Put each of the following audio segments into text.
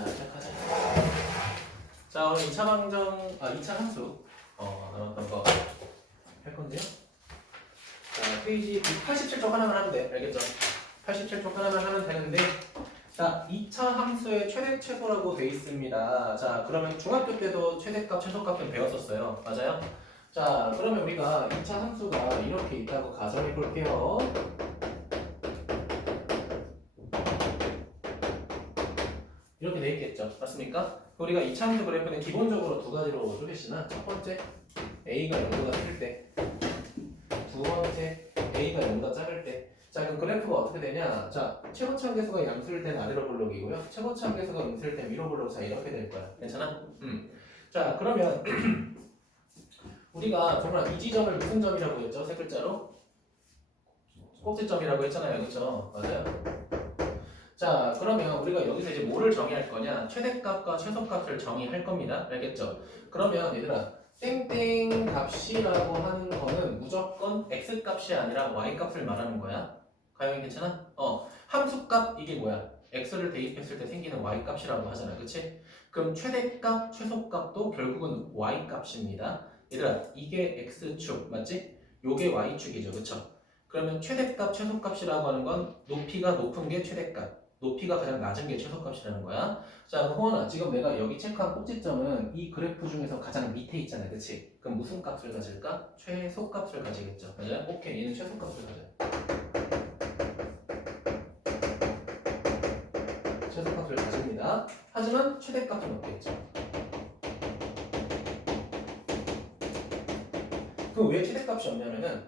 자, 시작하자. 자, 오늘 2차 방정, 2차 함수 나눴던 거 할 건데요. 자, 페이지 87쪽 하나만 하면 돼. 알겠죠? 87쪽 하나만 하면 되는데, 자, 2차 함수의 최대 최소라고 돼 있습니다. 자, 그러면 중학교 때도 최대값, 최소값은 배웠었어요. 맞아요? 자, 그러면 우리가 2차 함수가 이렇게 있다고 가정해 볼게요. 이렇게 돼 있겠죠. 맞습니까? 우리가 2차 함수 그래프는 기본적으로 두 가지로 쪼개시나 첫 번째 a가 0보다 클 때, 두 번째 a가 0보다 작을 때. 자, 그럼 그래프가 어떻게 되냐? 자, 최고치 한계수가 양수일 때는 아래로 볼록이고요. 최고치 한계수가 음수일 때는 위로 볼록. 자, 이렇게 될 거야. 괜찮아? 자, 그러면 우리가 정말 이 지점을 무슨 점이라고 했죠? 세 글자로? 꼭지점이라고 했잖아요. 그렇죠? 맞아요. 자, 그러면 우리가 여기서 이제 뭐를 정의할 거냐? 최대값과 최소값을 정의할 겁니다. 알겠죠? 그러면 얘들아, 땡땡 값이라고 하는 거는 무조건 x값이 아니라 y값을 말하는 거야. 가영이 괜찮아? 함수값 이게 뭐야? x를 대입했을 때 생기는 y값이라고 하잖아. 그치? 그럼 최대값, 최소값도 결국은 y값입니다. 얘들아, 이게 x축, 맞지? 요게 y축이죠. 그쵸? 그러면 최대값, 최소값이라고 하는 건 높이가 높은 게 최대값, 높이가 가장 낮은 게 최소값이라는 거야. 자, 그럼 호원아, 지금 내가 여기 체크한 꼭지점은 이 그래프 중에서 가장 밑에 있잖아, 그치? 그럼 무슨 값을 가질까? 최소값을 가지겠죠. 맞아요? 오케이, 얘는 최소값을 가져요. 최소값을 가집니다. 하지만 최대값은 없겠죠. 그럼 왜 최대값이 없냐면은,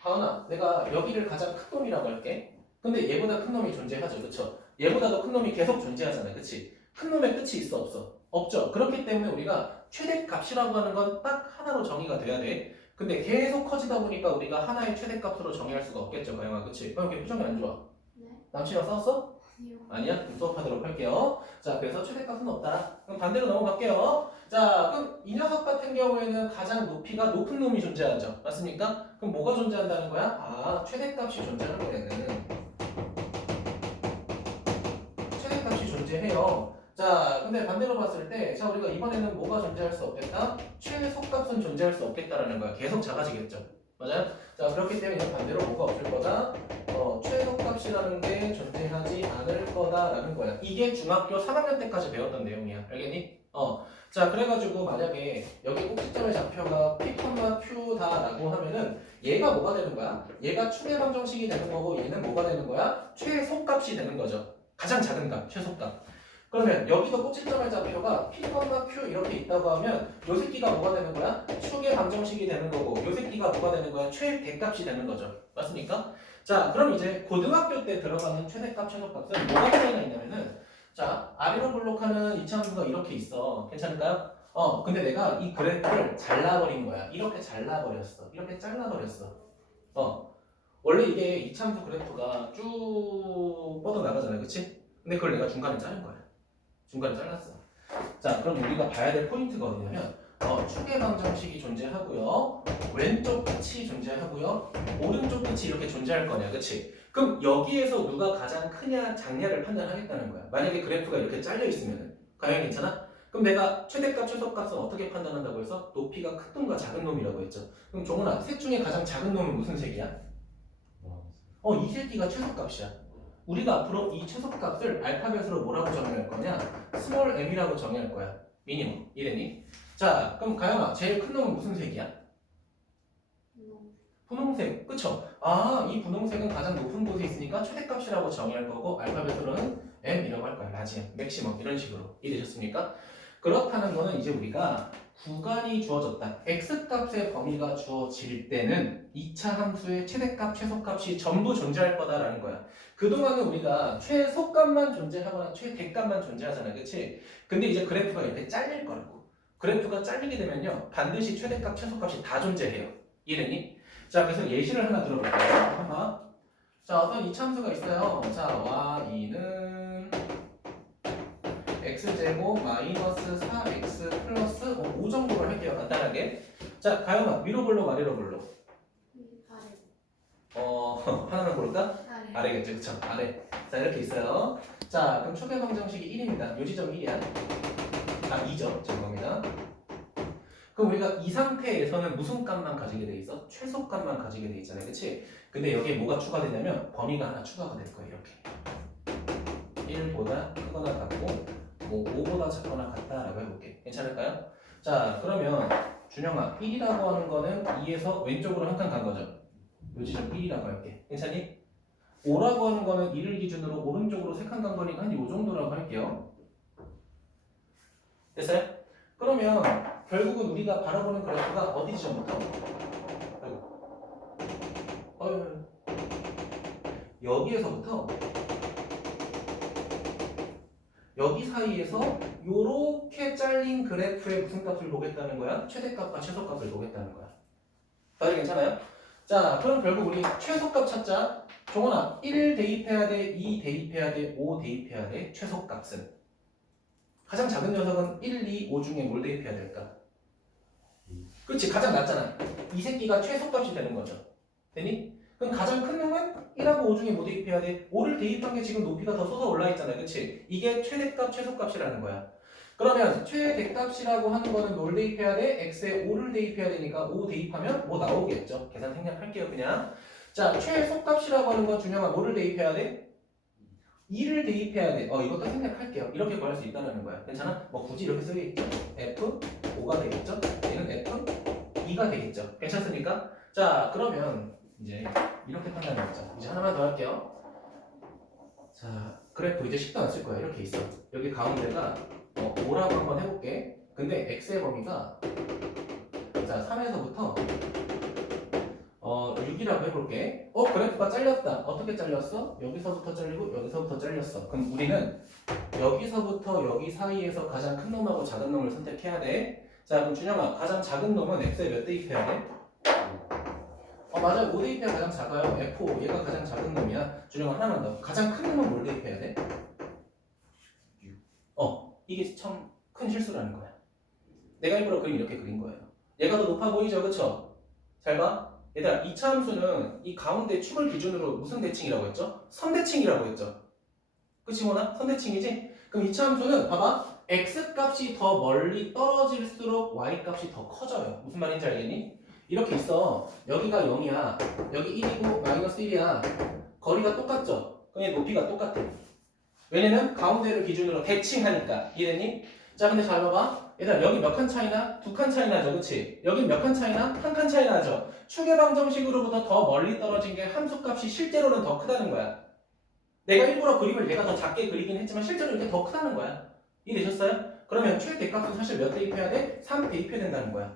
가은아, 내가 여기를 가장 큰 놈이라고 할게. 근데 얘보다 큰 놈이 존재하죠, 그쵸? 얘보다도 큰 놈이 계속 존재하잖아요, 그치? 큰 놈의 끝이 있어, 없어? 없죠. 그렇기 때문에 우리가 최대값이라고 하는 건 딱 하나로 정의가 돼야 돼. 근데 계속 커지다 보니까 우리가 하나의 최대값으로 정의할 수가 없겠죠, 가영아, 그치? 이렇게 표정이 안 좋아. 네. 남친이랑 싸웠어? 아니요. 아니야? 그럼 수업하도록 할게요. 자, 그래서 최대값은 없다. 그럼 반대로 넘어갈게요. 자, 그럼 이 녀석 같은 경우에는 가장 높이가 높은 놈이 존재하죠. 맞습니까? 그럼 뭐가 존재한다는 거야? 최대값이 존재하는 거예요. 최대값이 존재해요. 자, 근데 반대로 봤을 때, 자, 우리가 이번에는 뭐가 존재할 수 없겠다? 최소값은 존재할 수 없겠다라는 거야. 계속 작아지겠죠. 맞아요? 자, 그렇기 때문에 이건 반대로 뭐가 없을 거다? 최소값이라는 게 존재하지 않을 거다라는 거야. 이게 중학교 3학년 때까지 배웠던 내용이야. 알겠니? 자, 그래가지고 만약에 여기 꼭지점의 좌표가 P, Q다라고 하면은 얘가 뭐가 되는 거야? 얘가 축의 방정식이 되는 거고 얘는 뭐가 되는 거야? 최소값이 되는 거죠. 가장 작은 값, 최소값. 그러면 여기도 꼭지점의 좌표가 P, Q 이렇게 있다고 하면 요 새끼가 뭐가 되는 거야? 축의 방정식이 되는 거고 요 새끼가 뭐가 되는 거야? 최대값이 되는 거죠. 맞습니까? 자, 그럼 이제 고등학교 때 들어가는 최대값, 최소값은 뭐가 차이가 있냐면은 자, 아래로 볼록하는 2차 함수가 이렇게 있어. 괜찮을까요? 근데 내가 이 그래프를 잘라버린 거야. 이렇게 잘라버렸어. 이렇게 잘라버렸어. 원래 이게 2차 함수 그래프가 쭉 뻗어나가잖아요. 그치? 근데 그걸 내가 중간에 자른 거야. 중간에 잘랐어. 자, 그럼 우리가 봐야 될 포인트가 어디냐면 축의 방정식이 존재하고요. 왼쪽 끝이 존재하고요. 오른쪽 끝이 이렇게 존재할 거냐. 그치? 그럼 여기에서 누가 가장 크냐 작냐를 판단하겠다는 거야. 만약에 그래프가 이렇게 잘려 있으면은 가영 괜찮아? 그럼 내가 최대값, 최소값은 어떻게 판단한다고 해서 높이가 큰 놈과 작은 놈이라고 했죠. 그럼 종훈아, 셋 중에 가장 작은 놈은 무슨 색이야? 이 새끼가 최소값이야. 우리가 앞으로 이 최소값을 알파벳으로 뭐라고 정의할 거냐? 스몰 m이라고 정의할 거야. 미니멈. 이래니? 자, 그럼 가영아, 제일 큰 놈은 무슨 색이야? 분홍색. 그쵸? 이 분홍색은 가장 높은 곳에 있으니까 최대값이라고 정의할 거고 알파벳으로는 m이라고 할 거야. 라지엄, 맥시멈 이런 식으로. 이해되셨습니까? 그렇다는 거는 이제 우리가 구간이 주어졌다. x값의 범위가 주어질 때는 2차 함수의 최대값, 최소값이 전부 존재할 거다라는 거야. 그동안은 우리가 최소값만 존재하거나 최대값만 존재하잖아. 그치? 근데 이제 그래프가 이렇게 잘릴 거라고. 그래프가 잘리게 되면요. 반드시 최대값, 최소값이 다 존재해요. 이해되니? 자, 그래서 예시를 하나 들어볼게요. 봐봐. 자, 어떤 2차 함수가 있어요. 자, y는 x제곱 마이너스 4x 플러스 5 정도로 할게요. 간단하게. 자, 가영아, 위로 볼록 아래로 볼록? 아래. 하나만 고를까? 아래. 아래겠죠. 그쵸? 아래. 자, 이렇게 있어요. 자, 그럼 축의 방정식이 1입니다. 요 지점 1이야. 아, 2죠. 죄송합니다. 그럼 우리가 이 상태에서는 무슨 값만 가지게 돼 있어? 최소값만 가지게 돼 있잖아요. 그치? 근데 여기에 뭐가 추가되냐면 범위가 하나 추가가 될 거예요. 이렇게. 1보다 크거나 같고 뭐 5보다 작거나 같다라고 해볼게. 괜찮을까요? 자, 그러면 준영아 1이라고 하는 거는 2에서 왼쪽으로 한 칸 간 거죠. 요 지점 1이라고 할게. 괜찮니? 5라고 하는 거는 1을 기준으로 오른쪽으로 3칸 간 거니까 한 요 정도라고 할게요. 됐어요? 그러면 결국은 우리가 바라보는 그래프가 어디 지점부터? 여기에서부터 여기 사이에서 요렇게 잘린 그래프의 무슨 값을 보겠다는 거야? 최대값과 최소값을 보겠다는 거야. 다들 괜찮아요? 자, 그럼 결국 우리 최소값 찾자. 종원아, 1 대입해야 돼, 2 대입해야 돼, 5 대입해야 돼. 최소값은 가장 작은 녀석은 1, 2, 5 중에 뭘 대입해야 될까? 그렇지, 가장 낮잖아. 이 새끼가 최소값이 되는 거죠. 되니? 그럼 가장 큰 놈은 1하고 5 중에 뭐 대입해야 돼? 5를 대입한 게 지금 높이가 더 솟아 올라 있잖아요. 그치? 이게 최대값, 최소값이라는 거야. 그러면 최대값이라고 하는 거는 뭘 대입해야 돼? x에 5를 대입해야 되니까 5 대입하면 뭐 나오겠죠? 계산 생략할게요, 그냥. 자, 최소값이라고 하는 건 준영아 뭐를 대입해야 돼? 2를 대입해야 돼. 이것도 생략할게요. 이렇게 구할 수 있다는 거야. 괜찮아? 뭐 굳이 이렇게 쓰겠죠? f 5가 되겠죠? 얘는 f 2가 되겠죠? 괜찮습니까? 자, 그러면 이제 이렇게 판단해보자. 이제 하나만 더 할게요. 자, 그래프 이제 10도 안 쓸 거야. 이렇게 있어. 여기 가운데가 5라고 한번 해볼게. 근데 x의 범위가 자 3에서부터 6이라고 해볼게. 그래프가 잘렸다. 어떻게 잘렸어? 여기서부터 잘리고 여기서부터 잘렸어. 그럼 우리는 여기서부터 여기 사이에서 가장 큰 놈하고 작은 놈을 선택해야 돼. 자, 그럼 준영아, 가장 작은 놈은 x에 몇 대입해야 돼? 맞아. 5 대입해야 가장 작아요. F5. 얘가 가장 작은 놈이야. 준영아, 하나만 더. 가장 큰 놈은 뭘 대입해야 돼? 6. 이게 참 큰 실수라는 거야. 내가 일부러 그림 이렇게 그린 거예요. 얘가 더 높아 보이죠? 그쵸? 잘 봐. 얘들아, 이차 함수는 이 가운데 축을 기준으로 무슨 대칭이라고 했죠? 선대칭이라고 했죠? 그치 뭐나? 선대칭이지? 그럼 이차 함수는 봐봐. x값이 더 멀리 떨어질수록 y값이 더 커져요. 무슨 말인지 알겠니? 이렇게 있어. 여기가 0이야. 여기 1이고 마이너스 1이야. 거리가 똑같죠? 그럼 높이가 똑같아. 왜냐면 가운데를 기준으로 대칭하니까. 이해되니? 자, 근데 잘 봐봐. 얘들아, 여기 몇 칸 차이나? 2칸 차이 나죠? 그치? 여기 몇 칸 차이나? 1칸 차이 나죠? 축의 방정식으로부터 더 멀리 떨어진 게 함수값이 실제로는 더 크다는 거야. 내가 일부러 그림을 얘가 더 작게 그리긴 했지만 실제로 이렇게 더 크다는 거야. 이해되셨어요? 그러면 최대값은 사실 몇 대입해야 돼? 3 대입해야 된다는 거야.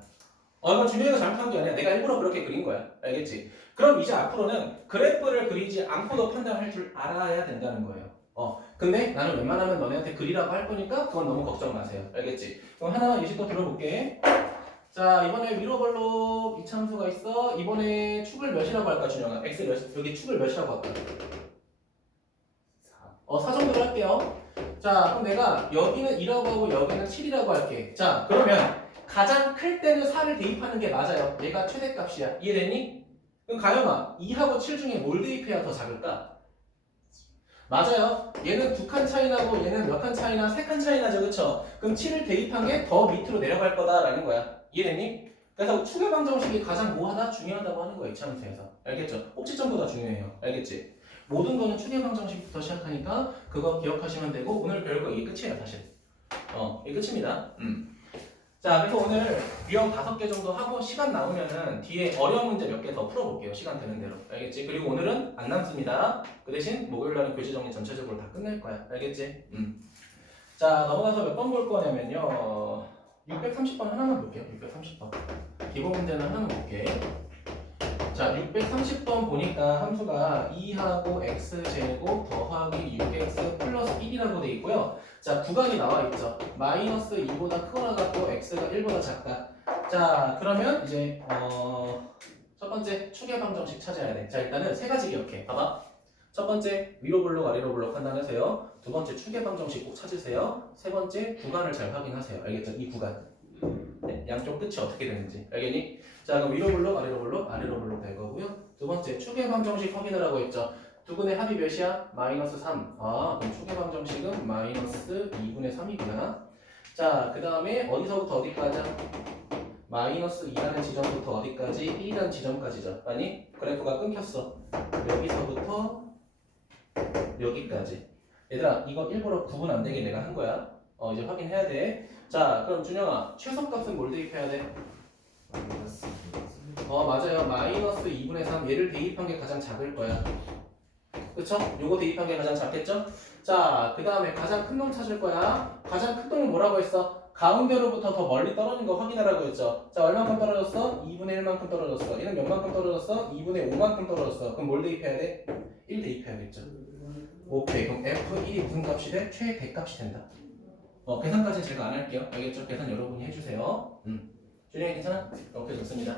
이건 준영이가 잘못한 게 아니라 내가 일부러 그렇게 그린 거야. 알겠지? 그럼 이제 앞으로는 그래프를 그리지 않고도 판단할 줄 알아야 된다는 거예요. 근데 나는 웬만하면 너네한테 그리라고 할 거니까 그건 너무 걱정 마세요. 알겠지? 그럼 하나만 예시 또 들어볼게. 자, 이번에 위로블록 이참수가 있어. 이번에 축을 몇이라고 할까, 준영아? x 몇, 여기 축을 몇이라고 할까? 4 정도로 할게요. 자, 그럼 내가 여기는 2라고 하고 여기는 7이라고 할게. 자, 그러면 가장 클 때는 4를 대입하는 게 맞아요. 얘가 최대값이야. 이해됐니? 그럼 가영아, 2하고 7 중에 뭘 대입해야 더 작을까? 맞아요. 얘는 2칸 차이 나고 얘는 몇 칸 차이 나? 3칸 차이 나죠. 그쵸? 그럼 7을 대입한 게 더 밑으로 내려갈 거다라는 거야. 이해됐니? 그래서 축의 방정식이 가장 뭐하다? 중요하다고 하는 거야. 이차함수에서. 알겠죠? 꼭지점보다 중요해요. 알겠지? 모든 거는 축의 방정식부터 시작하니까 그거 기억하시면 되고 오늘 별거 이게 끝이에요. 사실. 이게 끝입니다. 자, 그래서 오늘 유형 5개 정도 하고 시간 남으면은 뒤에 어려운 문제 몇 개 더 풀어볼게요. 시간 되는 대로. 알겠지? 그리고 오늘은 안 남습니다. 그 대신 목요일날은 교재 정리 전체적으로 다 끝낼 거야. 알겠지? 자, 넘어가서 몇 번 볼 거냐면요. 630번 하나만 볼게요. 630번. 기본 문제는 하나만 볼게. 자, 630번 보니까 함수가 2하고 x제곱 더하기 6x 플러스 1이라고 돼 있고요. 자, 구간이 나와 있죠. 마이너스 2보다 크거나 같고 x가 1보다 작다. 자, 그러면 이제 첫 번째 축의 방정식 찾아야 돼. 자, 일단은 세 가지 기억해. 봐봐. 첫 번째 위로 블록 아래로 블록 판단하세요. 두 번째 축의 방정식 꼭 찾으세요. 세 번째 구간을 잘 확인하세요. 알겠죠? 이 구간. 네, 양쪽 끝이 어떻게 되는지 알겠니? 자, 그럼 위로 블록 아래로 블록 될 거고요. 두 번째 축의 방정식 확인을 하고 있죠. 두근의 합이 몇이야? 마이너스 3. 아, 그럼 추계 방정식은 마이너스 2분의 3이구나. 자, 그 다음에 어디서부터 어디까지? 마이너스 2라는 지점부터 어디까지? 1이라는 지점까지죠. 아니, 그래프가 끊겼어. 여기서부터 여기까지. 얘들아, 이거 일부러 구분 안 되게 내가 한 거야. 이제 확인해야 돼. 자, 그럼 준영아, 최소값은 뭘 대입해야 돼? 맞아요. 마이너스 2분의 3. 얘를 대입한 게 가장 작을 거야. 그쵸? 요거 대입한 게 가장 작겠죠? 자, 그 다음에 가장 큰 놈 찾을 거야. 가장 큰 놈은 뭐라고 했어? 가운데로부터 더 멀리 떨어진 거 확인하라고 했죠. 자, 얼만큼 떨어졌어? 2분의 1만큼 떨어졌어. 얘는 몇만큼 떨어졌어? 2분의 5만큼 떨어졌어. 그럼 뭘 대입해야 돼? 1 대입해야겠죠. 오케이. 그럼 F1이 무슨 값이 돼? 최대값이 된다. 계산까지 제가 안 할게요. 알겠죠? 계산 여러분이 해주세요. 준영이 괜찮아? 오케이, 좋습니다.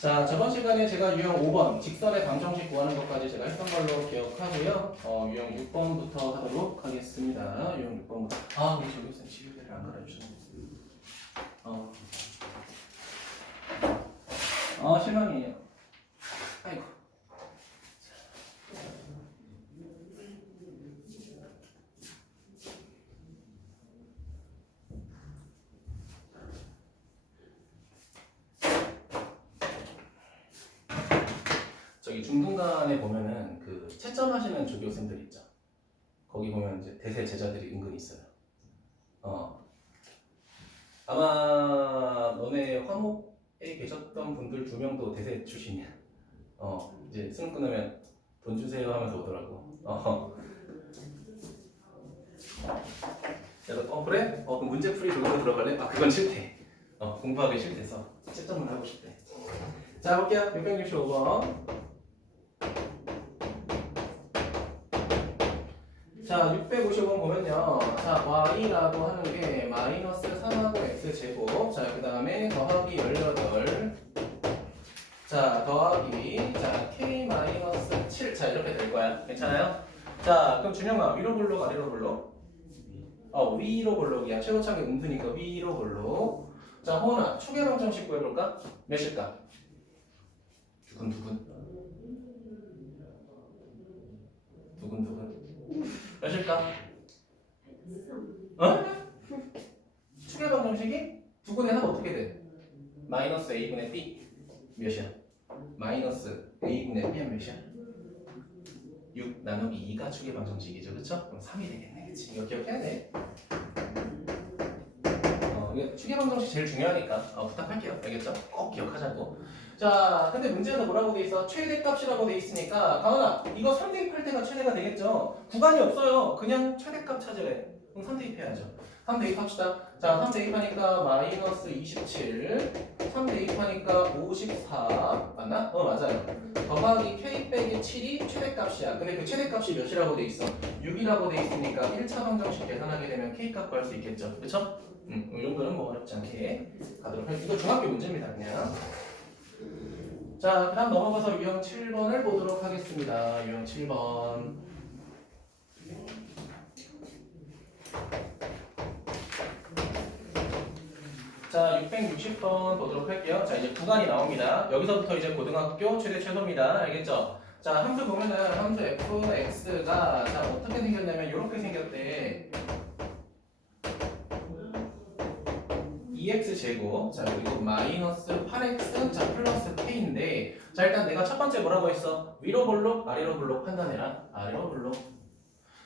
자, 저번 시간에 제가 유형 5번 직선의 방정식 구하는 것까지 제가 했던 걸로 기억하고요. 유형 6번부터 하도록 하겠습니다. 유형 6번부터. 아, 우리 저기 선생님 지우개를 안 갈아주셨네. 실망이에요. 아이고. 저기 중간에 보면은 그 채점하시는 조교생들 있죠. 거기 보면 이제 대세 제자들이 은근히 있어요. 아마 너네 화목에 계셨던 분들 2명도 대세 출신이야. 이제 수능 끝나면 돈 주세요 하면서 오더라고. 그래서 그래? 그럼 문제풀이 조교로 들어갈래? 그건 싫대. 공부하기 싫대서 채점을 하고 싶대. 자, 볼게요. 665번. 자, 650원 보면요. 자, y라고 하는 게 마이너스 3하고 x제곱. 자, 그 다음에 더하기 18. 자, 더하기. 자, k 마이너스 7. 자, 이렇게 될 거야. 괜찮아요? 자, 그럼 준영아, 위로 볼록, 아래로 볼록? 위로 볼록이야. 최고창이 음수니까 위로 볼록. 자, 호은아, 추계 방정식 구해볼까? 몇일까? 두근두근. 두근두근. 몇일까? 추계 방정식이 두근의 합 어떻게 돼? 마이너스 a분의 b 몇이야? 마이너스 a분의 b는 몇이야? 6 나누기 2가 추계 방정식이죠, 그렇죠? 그럼 3이 되겠네, 그렇지? 이거 기억해야 돼. 이게 추계 방정식 제일 중요하니까 부탁할게요, 알겠죠? 꼭 기억하자고. 자, 근데 문제는 뭐라고 돼 있어? 최대값이라고 돼 있으니까 가은아, 이거 3 대입할 때가 최대가 되겠죠? 구간이 없어요. 그냥 최대값 찾으래. 그럼 3 대입해야죠. 3 대입합시다. 자, 3 대입하니까 마이너스 27, 3 대입하니까 54, 맞나? 맞아요. 더하기 k 빼기 7이 최대값이야. 근데 그 최대값이 몇이라고 돼 있어? 6이라고 돼 있으니까 1차 방정식 계산하게 되면 k값 구할 수 있겠죠? 그쵸? 이 정도는 뭐 어렵지 않게 가도록 할게요. 이거 중학교 문제입니다, 그냥. 자, 그 다음 넘어가서 유형 7번을 보도록 하겠습니다. 유형 7번. 자, 660번 보도록 할게요. 자, 이제 구간이 나옵니다. 여기서부터 이제 고등학교 최대 최소입니다. 알겠죠? 자, 함수 보면은 함수 fx가 자, 어떻게 생겼냐면 이렇게 생겼대. 2x제곱, 자, 그리고 마이너스 8x, 자, 플러스 k인데, 자, 일단 내가 첫 번째 뭐라고 했어? 위로 볼록, 아래로 볼록 판단해라. 아래로 볼록.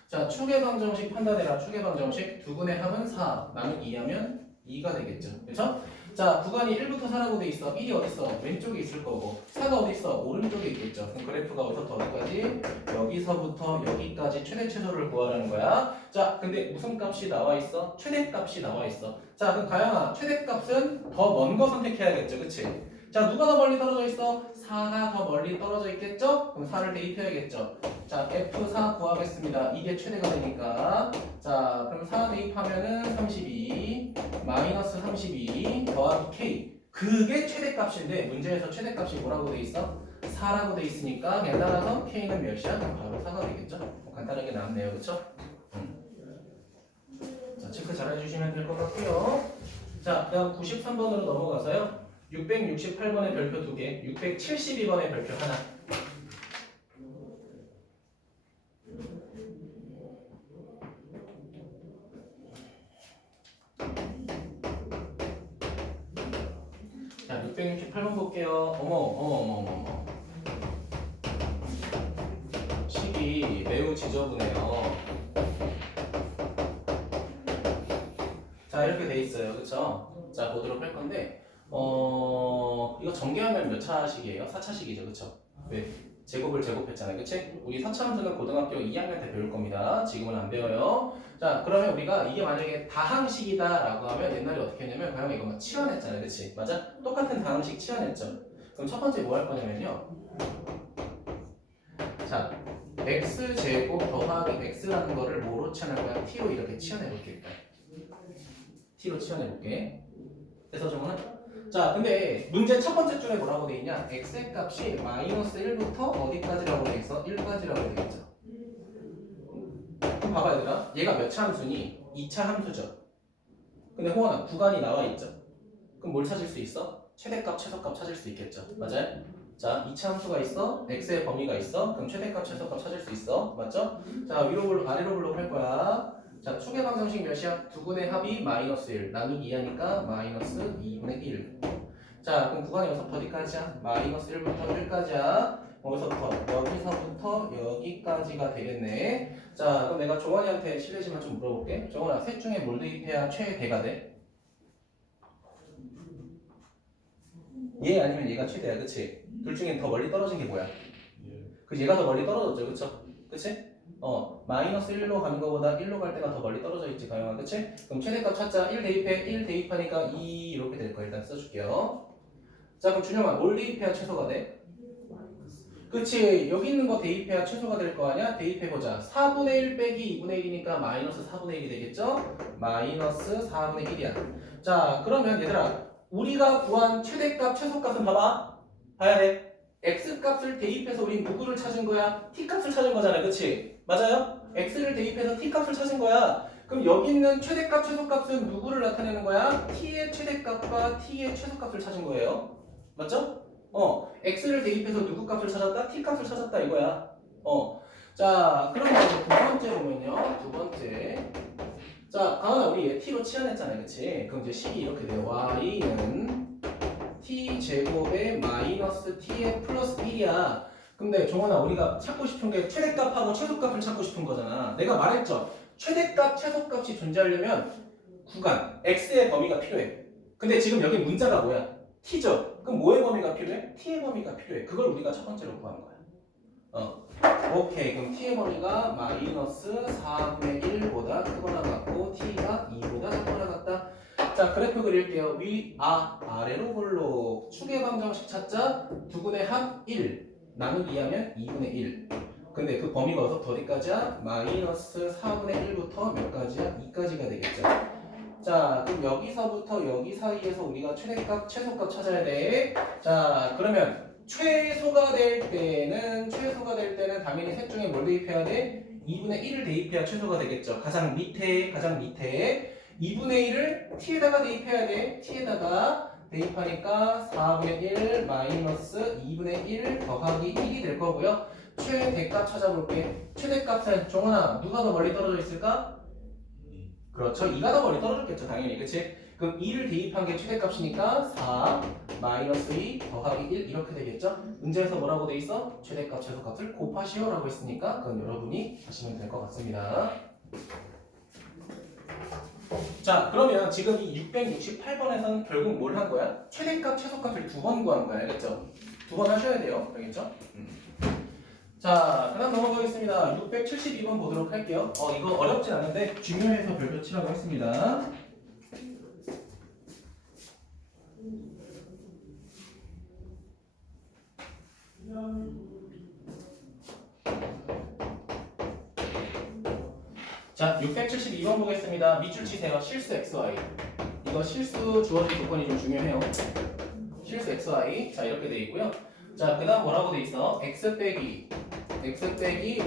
자, 추계 방정식 판단해라. 추계 방정식. 두근의 합은 4, 나누기 2하면 2가 되겠죠. 그렇죠? 자, 구간이 1부터 4라고 돼 있어. 1이 어디 있어? 왼쪽에 있을 거고, 4가 어디 있어? 오른쪽에 있겠죠. 그럼 그래프가 어디서부터 어디까지? 여기서부터 여기까지 최대 최소를 구하라는 거야. 자, 근데 무슨 값이 나와 있어? 최대값이 나와 있어. 자, 그럼 가영아, 최대값은 더 먼 거 선택해야겠죠, 그치? 자, 누가 더 멀리 떨어져 있어? 4가 더 멀리 떨어져 있겠죠? 그럼 4를 대입해야겠죠. 자, F4 구하겠습니다. 이게 최대가 되니까. 자, 그럼 4 대입하면은 32, 마이너스 32 더하기 K. 그게 최대값인데, 문제에서 최대값이 뭐라고 돼 있어? 4라고 돼 있으니까, 그냥 따라서 K는 몇이야? 그럼 바로 4가 되겠죠? 간단하게 나왔네요, 그쵸? 자, 체크 잘 해주시면 될 것 같고요. 자, 그 다음 93번으로 넘어가서요. 668번의 별표 2개, 672번의 별표 하나. 자, 668번 볼게요. 어머. 식이 매우 지저분해요. 자, 이렇게 돼 있어요. 그쵸? 자, 보도록 할 건데, 이거 전개하면 몇 차식이에요? 4차식이죠. 그쵸? 왜? 제곱을 제곱했잖아요. 그치? 우리 4차 함수는 고등학교 2학년 때 배울 겁니다. 지금은 안 배워요. 자, 그러면 우리가 이게 만약에 다항식이다라고 하면 옛날에 어떻게 했냐면, 그냥 이거 막 치환했잖아요. 그치? 맞아? 똑같은 다항식 치환했죠? 그럼 첫 번째 뭐 할 거냐면요. 자, x제곱 더하기 x라는 거를 뭐로 치환할 거야? t로 이렇게 치환해볼게, 일단. t로 치환해볼게. 그래서 정은 자, 근데 문제 첫 번째 줄에 뭐라고 돼 있냐? x의 값이 마이너스 1부터 어디까지라고 돼 있어? 1까지라고 돼 있죠. 그럼 봐봐 얘들아. 얘가 몇 차 함수니? 2차 함수죠. 근데 호원아 구간이 나와 있죠. 그럼 뭘 찾을 수 있어? 최대값, 최소값 찾을 수 있겠죠. 맞아요? 자, 2차 함수가 있어. x의 범위가 있어. 그럼 최대값, 최소값 찾을 수 있어. 맞죠? 자, 위로 블록, 아래로 블록 할 거야. 자, 축의 방정식 몇이야? 두분의 합이 마이너스 1 나누기 2하니까 마이너스 2분의 1. 자, 그럼 구간이 여기서부터 어디까지야? 마이너스 1부터 1까지야. 여기서부터 여기까지가 되겠네. 자, 그럼 내가 종원이한테 실례지만 좀 물어볼게. 종원아, 셋 중에 뭘 대입해야 최대가 돼? 얘 아니면 얘가 최대야, 그치? 둘 중에 더 멀리 떨어진 게 뭐야? 그 얘가 더 멀리 떨어졌죠, 그쵸? 그치? 마이너스 1로 가는 것보다 1로 갈 때가 더 멀리 떨어져 있지, 가영아, 그치? 그럼 최대값 찾자. 1 대입해. 1 대입하니까 2 이렇게 될 거야. 일단 써줄게요. 자, 그럼 준영아, 뭘 대입해야 최소가 돼? 그치? 여기 있는 거 대입해야 최소가 될 거 아니야? 대입해보자. 4분의 1 빼기 2분의 1이니까 마이너스 4분의 1이 되겠죠? 마이너스 4분의 1이야. 자, 그러면 얘들아, 우리가 구한 최대값, 최소값은 봐봐. 봐야 돼. x값을 대입해서 우린 누구를 찾은 거야? t값을 찾은 거잖아, 그치? 맞아요? x를 대입해서 t값을 찾은 거야. 그럼 여기 있는 최대값, 최소값은 누구를 나타내는 거야? t의 최대값과 t의 최소값을 찾은 거예요. 맞죠? x를 대입해서 누구 값을 찾았다? t값을 찾았다 이거야. 자, 그러면 이제 두 번째 보면요. 두 번째. 자, 가은아, 우리 얘 t로 치환했잖아요, 그치? 그럼 이제 식이 이렇게 돼요. y는 t제곱에 마이너스 t의 플러스 1이야. 근데 종원아, 우리가 찾고 싶은 게 최대값하고 최소값을 찾고 싶은 거잖아. 내가 말했죠. 최대값, 최소값이 존재하려면 구간, x의 범위가 필요해. 근데 지금 여기 문자가 뭐야? t죠? 그럼 뭐의 범위가 필요해? t의 범위가 필요해. 그걸 우리가 첫 번째로 구한 거야. 오케이. 그럼 t의 범위가 마이너스 4분의 1보다 크거나 같고 t가 2보다 작거나 같다. 자, 그래프 그릴게요. 아래로 볼록. 축의 방정식 찾자. 두분의 합 1. 나누기 하면 2분의 1. 근데 그 범위가 어디서부터 어디까지야? 마이너스 4분의 1부터 몇 가지야? 2까지가 되겠죠. 자, 그럼 여기서부터 여기 사이에서 우리가 최대값, 최소값 찾아야 돼. 자, 그러면 최소가 될 때는 당연히 셋 중에 뭘 대입해야 돼? 2분의 1을 대입해야 최소가 되겠죠. 가장 밑에 2분의 1을 t에다가 대입해야 돼. t에다가 대입하니까 4분의 1 마이너스 2분의 1 더하기 1이 될 거고요. 최대값 찾아볼게. 최대값은 종원아, 누가 더 멀리 떨어져 있을까? 그렇죠. 2가 더 멀리 떨어졌겠죠, 당연히. 그치? 그럼 2를 대입한 게 최대값이니까 4 마이너스 2 더하기 1 이렇게 되겠죠? 문제에서 뭐라고 돼 있어? 최대값, 최소값을 곱하시오 라고 했으니까 그건 여러분이 하시면 될 것 같습니다. 자, 그러면 지금 이 668번에서는 결국 뭘 한 거야? 최대값, 최소값을 두 번 구한 거야. 알겠죠? 두 번 하셔야 돼요. 알겠죠? 자, 그 다음 넘어가겠습니다. 672번 보도록 할게요. 이거 어렵진 않은데 중요해서 별표 치라고 했습니다. 자, 672번 보겠습니다. 밑줄 치세요. 실수 XY. 이거 실수 주어진 조건이 좀 중요해요. 실수 XY. 자, 이렇게 돼 있고요. 자, 그 다음 뭐라고 돼 있어? x 빼기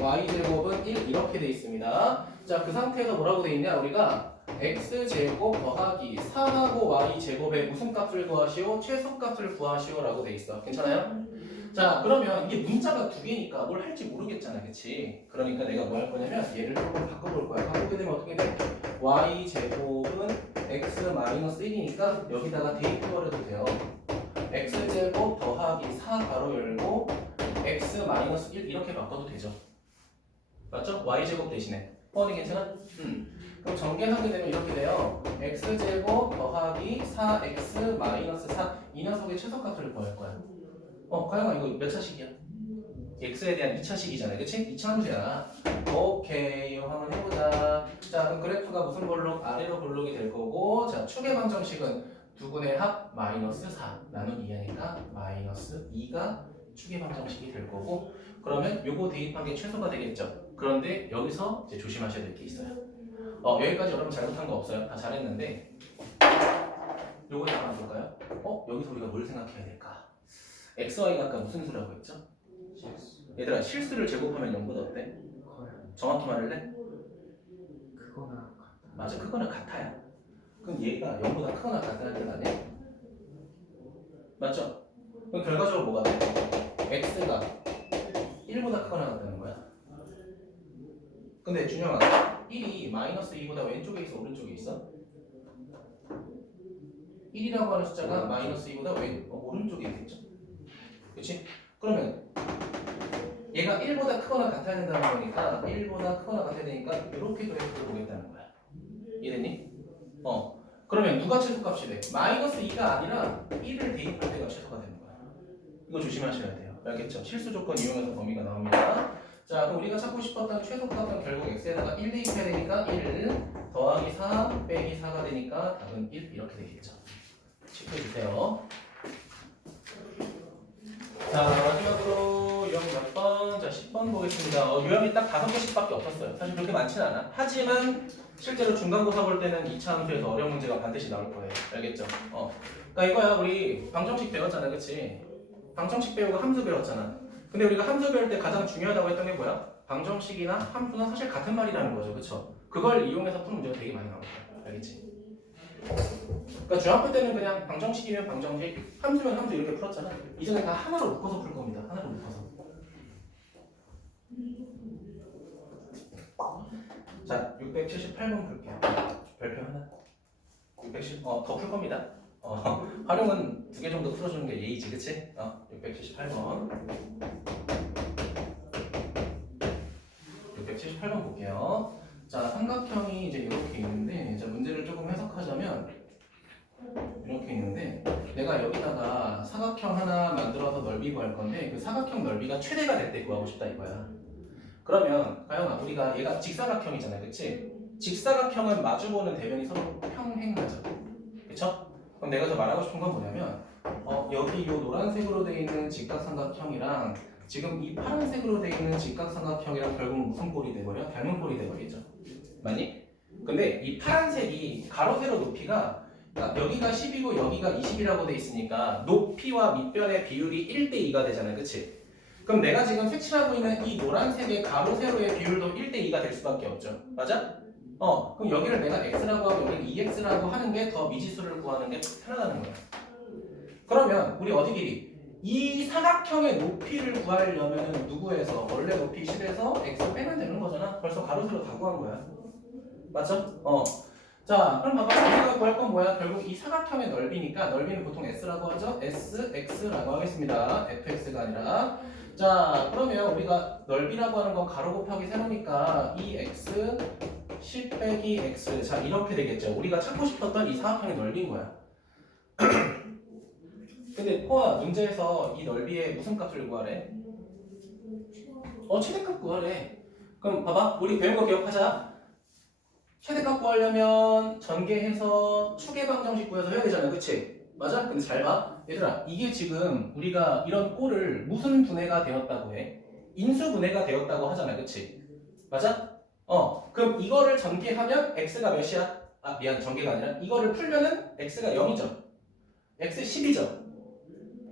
y 제곱은 1 이렇게 돼 있습니다. 자, 그 상태에서 뭐라고 돼 있냐? 우리가 x제곱 더하기 4하고 y제곱의 무슨 값을 구하시오? 최소값을 구하시오 라고 돼 있어. 괜찮아요? 자, 그러면 이게 문자가 두 개니까 뭘 할지 모르겠잖아, 그치? 그러니까 내가 뭐 할 거냐면 얘를 조금 바꿔볼 거야. 바꾸게 되면 어떻게 돼? y제곱은 x-1이니까 여기다가 대입 버려도 돼요. x제곱 더하기 4 가로 열고 x-1 이렇게 바꿔도 되죠. 맞죠? y제곱 대신에. 뻔히 괜찮아? 그럼 전개하게 되면 이렇게 돼요. x제곱 더하기 4x-4 이 녀석의 최소값을 구할 거야. 가영아 이거 몇 차식이야? x에 대한 2차식이잖아, 그치? 2차 함수야. 오케이, 한번 해보자. 자, 그럼 그래프가 무슨 볼록? 아래로 볼록이 될 거고, 자, 축의 방정식은 두분의 합 마이너스 4 나눈 2하니까 마이너스 2가 축의 방정식이 될 거고, 그러면 요거 대입한 게 최소가 되겠죠. 그런데 여기서 이제 조심하셔야 될 게 있어요. 여기까지 여러분 잘못한 거 없어요. 다 잘했는데 요거에 담아볼까요? 여기서 우리가 뭘 생각해야 될까? xy가 아까 무슨 수라고 했죠? 얘들아 실수를 제곱하면 0보다 어때? 정확히 말할래? 그거나 맞아, 크거나 같아야. 그럼 얘가 0보다 크거나 같다는 뜻 아니야? 맞죠? 그럼 결과적으로 뭐가 돼? x가 1보다 크거나 같다는 거야. 근데 준영아 1이 마이너스 2보다 왼쪽에 있어 오른쪽에 있어? 1이라고 하는 숫자가 마이너스 2보다 오른쪽에 있겠죠? 그치? 그러면 얘가 1보다 크거나 같아야 된다는 거니까 1보다 크거나 같아야 되니까 이렇게 그래프를 보겠다는 거야. 이해됐니? 그러면 누가 최소값이 돼? 마이너스 2가 아니라 1을 대입할 때가 최소가 되는 거야. 이거 조심하셔야 돼요. 알겠죠? 실수 조건 이용해서 범위가 나옵니다. 자, 그럼 우리가 찾고 싶었던 최소값은 결국 x에다가 1 대입해야 되니까 1 더하기 4 빼기 4가 되니까 답은 1 이렇게 되겠죠. 체크해주세요. 자, 마지막으로 유형 몇 번? 자, 10번 보겠습니다. 유형이 딱 5개씩밖에 없었어요. 사실 그렇게 많지는 않아. 하지만 실제로 중간고사 볼 때는 2차 함수에서 어려운 문제가 반드시 나올 거예요. 알겠죠? 그러니까 이거야. 우리 방정식 배웠잖아, 그치? 방정식 배우고 함수 배웠잖아. 근데 우리가 함수 배울 때 가장 중요하다고 했던 게 뭐야? 방정식이나 함수는 사실 같은 말이라는 거죠, 그쵸? 그걸 이용해서 푸는 문제가 되게 많이 나올 거야. 알겠지? 그러니까 중학교 때는 그냥 방정식이면 방정식, 함수면 함수 이렇게 풀었잖아. 이제는 다 하나로 묶어서 풀 겁니다. 하나로 묶어서. 자, 678번 볼게요. 별표 하나. 670, 더 풀 겁니다. 활용은 2개 정도 풀어주는 게 예의지, 그치? 678번. 678번 볼게요. 자, 삼각형이 이제 이렇게 있는데, 자, 문제를 조금 해석하자면, 이렇게 있는데, 내가 여기다가 사각형 하나 만들어서 넓이 구할 건데, 그 사각형 넓이가 최대가 될 때 구하고 싶다 이거야. 그러면, 가영아, 우리가 얘가 직사각형이잖아, 그치? 직사각형은 마주보는 대면이 서로 평행하죠. 그쵸? 그럼 내가 더 말하고 싶은 건 뭐냐면, 여기 이 노란색으로 되어 있는 직각삼각형이랑 지금 이 파란색으로 되어 있는 직각삼각형이랑 결국은 무슨 꼴이 돼버려? 닮은 꼴이 돼버리죠. 맞니? 근데 이 파란색이 가로 세로 높이가 그러니까 여기가 10이고 여기가 20이라고 돼 있으니까 높이와 밑변의 비율이 1대2가 되잖아요. 그치? 그럼 내가 지금 색칠하고 있는 이 노란색의 가로 세로의 비율도 1대2가 될 수밖에 없죠. 맞아? 그럼 여기를 내가 x라고 하고 여기를 2x라고 하는 게 더 미지수를 구하는 게 편하다는 거야. 그러면 우리 어디 길이? 이 사각형의 높이를 구하려면 누구에서? 원래 높이 10에서 x 빼면 되는 거잖아. 벌써 가로 세로 다 구한 거야. 맞죠? 자, 그럼 봐봐. 우리가 구할 건 뭐야? 결국 이 사각형의 넓이니까 넓이는 보통 s라고 하죠? sx라고 하겠습니다. fx가 아니라. 자, 그러면 우리가 넓이라고 하는 건 가로 곱하기 세로니까 2x 10 빼기 x. 자, 이렇게 되겠죠. 우리가 찾고 싶었던 이 사각형의 넓이인 거야. 근데 포아 문제에서 이 넓이의 무슨 값을 구하래? 최대값 구하래. 그럼 봐봐. 우리 배운 거 기억하자. 최대값 구하려면 전개해서 축의 방정식 구해서 해야 되잖아. 그치? 맞아? 근데 잘 봐. 얘들아, 이게 지금 우리가 이런 꼴을 무슨 분해가 되었다고 해? 인수 분해가 되었다고 하잖아. 그치? 맞아? 그럼 이거를 전개하면 x가 몇이야? 미안, 전개가 아니라 이거를 풀면은 x가 0이죠. x 10이죠.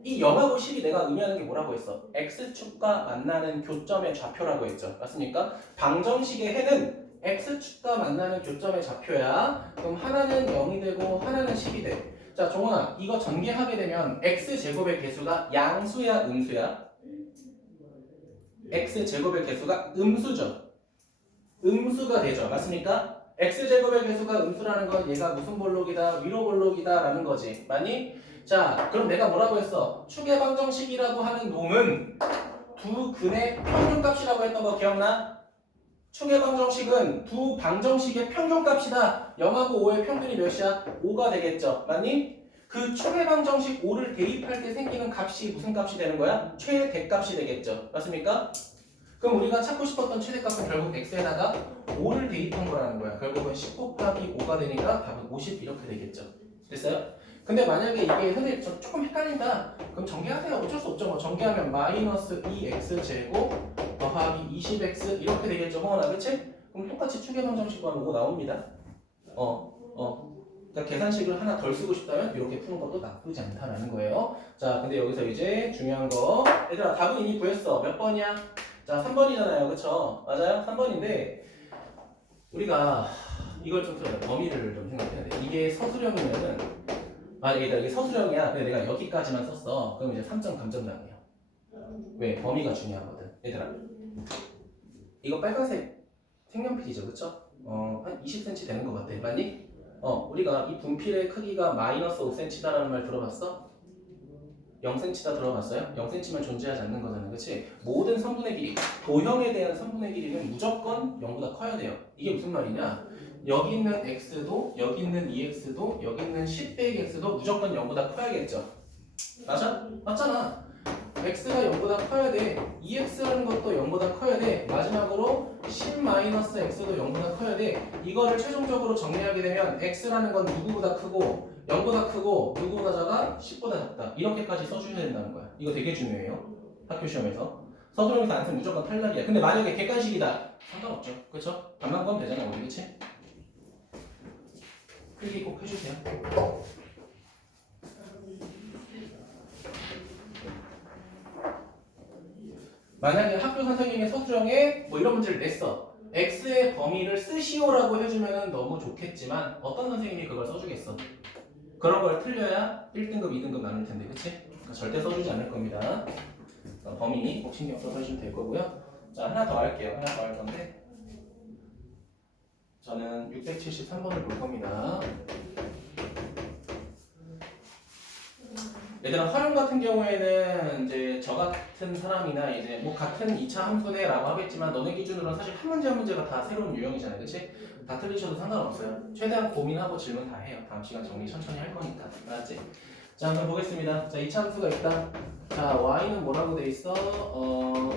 이 0하고 10이 내가 의미하는 게 뭐라고 했어? x축과 만나는 교점의 좌표라고 했죠. 맞습니까? 방정식의 해는 x축과 만나는 교점의 좌표야. 그럼 하나는 0이 되고 하나는 10이 돼. 자, 종원아, 이거 전개하게 되면 x제곱의 개수가 양수야, 음수야? x제곱의 개수가 음수죠. 음수가 되죠. 맞습니까? x제곱의 개수가 음수라는 건 얘가 무슨 볼록이다, 위로 볼록이다 라는 거지. 맞니? 자, 그럼 내가 뭐라고 했어? 축의 방정식이라고 하는 놈은 두 근의 평균값이라고 했던 거 기억나? 축의 방정식은 두 방정식의 평균값이다. 0하고 5의 평균이 몇이야? 5가 되겠죠. 맞니? 그 축의 방정식 5를 대입할 때 생기는 값이 무슨 값이 되는 거야? 최대값이 되겠죠. 맞습니까? 그럼 우리가 찾고 싶었던 최대값은 결국 x에다가 5를 대입한 거라는 거야. 결국은 10 곱하기 5가 되니까 답은 50 이렇게 되겠죠. 됐어요? 근데 만약에 이게 선생님 저 조금 헷갈린다. 그럼 전개하세요. 어쩔 수 없죠. 뭐 전개하면 마이너스 2x 제곱 더하기 20x 이렇게 되겠죠. 홍원아, 그치? 그럼 똑같이 축의 방정식과 5 나옵니다. 그러니까 계산식을 하나 덜 쓰고 싶다면 이렇게 푸는 것도 나쁘지 않다라는 거예요. 자, 근데 여기서 이제 중요한 거, 얘들아 답은 이미 구했어. 몇 번이야? 자, 3번이잖아요. 그쵸? 맞아요? 3번인데 우리가 이걸 좀 범위를 좀 생각해야 돼. 이게 서술형이면은 얘들아 이게 서술형이야. 근데 내가 여기까지만 썼어. 그럼 이제 3점 감점당해요. 왜? 범위가 중요하거든. 얘들아 이거 빨간색 색연필이죠. 그쵸? 한 20cm 되는 것 같아. 맞니? 우리가 이 분필의 크기가 마이너스 5cm다라는 말 들어봤어? 0cm다 들어봤어요? 0cm만 존재하지 않는 거잖아. 그치? 모든 선분의 길이, 도형에 대한 선분의 길이는 무조건 0보다 커야 돼요. 이게 무슨 말이냐? 여기 있는 x도, 여기 있는 2x도, 여기 있는 10 빼기 x도 무조건 0보다 커야겠죠? 맞아? 맞잖아. x가 0보다 커야 돼. 2x라는 것도 0보다 커야 돼. 마지막으로 10-x도 0보다 커야 돼. 이거를 최종적으로 정리하게 되면 x라는 건 누구보다 크고 0보다 크고 누구보다 작아? 10보다 작다. 이렇게까지 써주셔야 된다는 거야. 이거 되게 중요해요. 학교 시험에서. 서술형에서 안 쓰면 무조건 탈락이야. 근데 만약에 객관식이다. 상관없죠. 그쵸? 답만 보면 되잖아 우리. 그치? 필기 꼭 해주세요. 만약에 학교 선생님의 서술형에 뭐 이런 문제를 냈어. x의 범위를 쓰시오라고 해주면 너무 좋겠지만 어떤 선생님이 그걸 써주겠어? 그런 걸 틀려야 1등급, 2등급 나눌 텐데, 그치? 그러니까 절대 써주지 않을 겁니다. 그러니까 범위 꼭 신경 써서 해주면 될 거고요. 자, 하나 더 할게요. 하나 더 할 건데 저는 673번을 볼 겁니다. 얘들아 활용 같은 경우에는 이제 저 같은 사람이나 이제 뭐 같은 2차 함수네라고 하겠지만 너네 기준으로는 사실 한 문제 한 문제가 다 새로운 유형이잖아요. 그치? 다 틀리셔도 상관없어요. 최대한 고민하고 질문 다 해요. 다음 시간 정리 천천히 할 거니까. 알았지? 자, 한번 보겠습니다. 자, 2차 함수가 있다. 자, y는 뭐라고 돼 있어?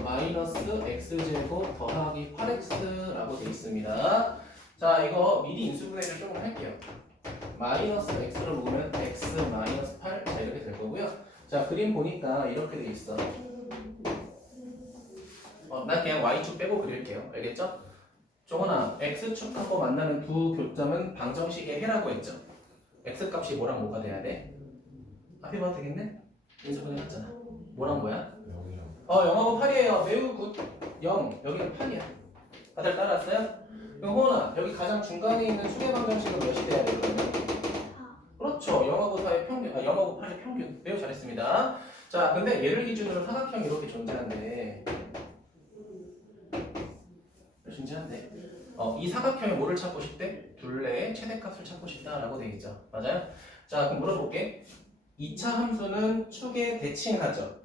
마이너스 x제곱 더하기 8x라고 돼 있습니다. 자, 이거 미리 인수분해를 조금 할게요. 마이너스 x를 보면 x 마이너스 8 자, 이렇게 될 거고요. 자, 그림 보니까 이렇게 돼 있어. 난 그냥 y축 빼고 그릴게요. 알겠죠? 종원아, x축하고 만나는 두 교점은 방정식의 해라고 했죠? x 값이 뭐랑 뭐가 돼야 돼? 앞에 봐도 되겠네? 인수분해 했잖아. 뭐랑 뭐야? 0하고 8이에요. 매우 굿. 0. 여기는 8이야. 다들 따라왔어요? 그럼 호원아, 여기 가장 중간에 있는 축의 방정식은 몇이 돼야 돼, 그러면? 그렇죠. 0하고 4의 평균, 0하고 8의 평균. 매우 잘했습니다. 자, 근데 얘를 기준으로 사각형이 이렇게 존재한대. 이 사각형의 뭐를 찾고 싶대? 둘레의 최대값을 찾고 싶다라고 돼 있죠. 맞아요? 자, 그럼 물어볼게. 2차 함수는 축에 대칭하죠.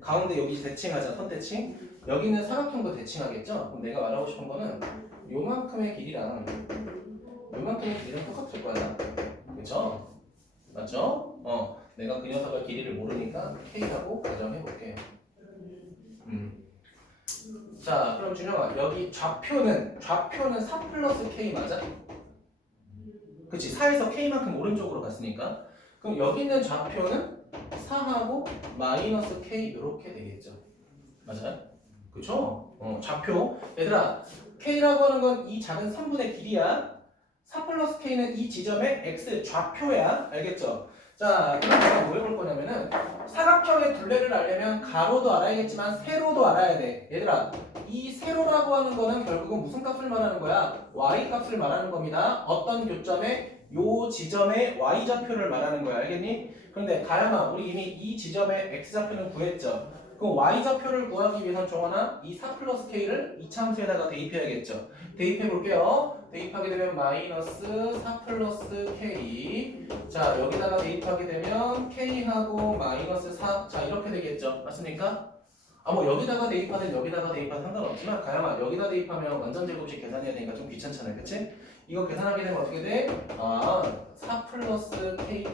가운데 여기 대칭하자, 선대칭. 여기 있는 사각형도 대칭하겠죠? 그럼 내가 말하고 싶은 거는 요만큼의 길이랑 요만큼의 길이는 똑같을 거야. 그쵸? 맞죠? 내가 그 녀석의 길이를 모르니까 K라고 가정해 볼게요. 자, 그럼 준영아, 여기 좌표는 4 플러스 K 맞아? 그치? 4에서 K만큼 오른쪽으로 갔으니까. 그럼 여기 있는 좌표는 4하고 마이너스 K 이렇게 되겠죠. 맞아요? 그쵸? 좌표. 얘들아, K라고 하는 건 이 작은 선분의 길이야. 4 플러스 K는 이 지점의 X 좌표야. 알겠죠? 자, 그럼 내가 뭐 해볼 거냐면은 사각형의 둘레를 알려면 가로도 알아야겠지만 세로도 알아야 돼. 얘들아, 이 세로라고 하는 거는 결국은 무슨 값을 말하는 거야? y 값을 말하는 겁니다. 어떤 교점에 요 지점의 y좌표를 말하는 거야. 알겠니? 그런데 가야마 우리 이미 이 지점의 x좌표는 구했죠. 그럼 y좌표를 구하기 위해선 종원아 이 4 플러스 k를 이 참수에다가 대입해야겠죠. 대입해 볼게요. 대입하게 되면 마이너스 4 플러스 k. 자 여기다가 대입하게 되면 k하고 마이너스 4. 자 이렇게 되겠죠. 맞습니까? 뭐 여기다가 대입하든 여기다가 대입하든 상관없지만 가야마 여기다 대입하면 완전 제곱식 계산해야 되니까 좀 귀찮잖아요. 그치? 이거 계산하게 되면 어떻게 돼? 4 플러스 k,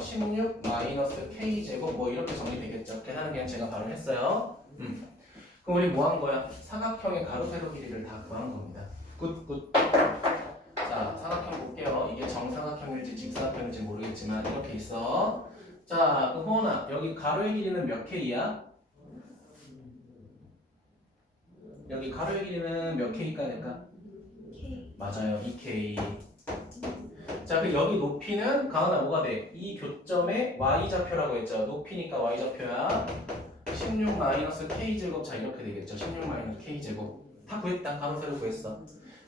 16 마이너스 k 제곱 뭐 이렇게 정리되겠죠. 계산은 그냥 제가 바로 했어요. 그럼 우리 뭐 한 거야? 사각형의 가로 세로 길이를 다 구한 겁니다. 굿. 자, 사각형 볼게요. 이게 정사각형일지 직사각형일지 모르겠지만 이렇게 있어. 자, 그럼 호원아 여기 가로의 길이는 몇 k야? 여기 가로의 길이는 몇 k가 될까? K. 맞아요, 2k. 자, 그 여기 높이는 가은아 뭐가 돼? 이 교점의 y좌표라고 했죠. 높이니까 y좌표야. 16 마이너스 k제곱. 자, 이렇게 되겠죠. 16 마이너스 k제곱. 다 구했다. 가로 세로 구했어.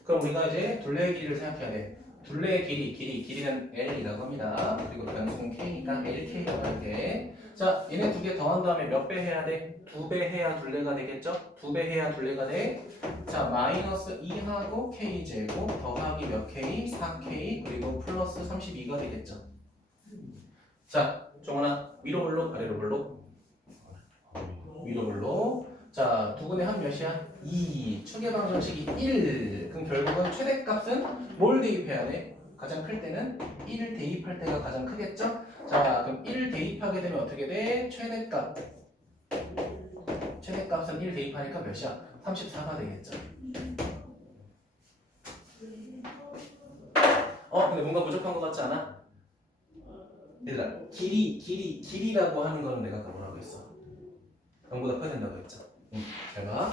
그럼 우리가 이제 둘레의 길이를 생각해야 돼. 둘레의 길이는 L이라고 합니다. 그리고 변수는 K니까 LK라고 할게. 자, 얘네 두 개 더한 다음에 몇 배 해야 돼? 2배 해야 둘레가 되겠죠? 2배 해야 둘레가 돼. 자, 마이너스 2하고 K제곱 더하기 몇 K? 4K 그리고 플러스 32가 되겠죠. 자, 종원아 위로 볼록 아래로 볼록? 위로 볼록. 자, 두근의 한 몇이야? 2. 축의 방정식이 1. 그럼 결국은 최대값은 뭘 대입해야 돼? 가장 클 때는 1 대입할 때가 가장 크겠죠? 자, 그럼 1 대입하게 되면 어떻게 돼? 최대값은 1 대입하니까 몇이야? 34가 되겠죠. 근데 뭔가 부족한 것 같지 않아? 얘들아, 길이라고 하는 거는 내가 아까 뭐라고 했어? 0보다 커야 된다고 했죠. 잘 봐.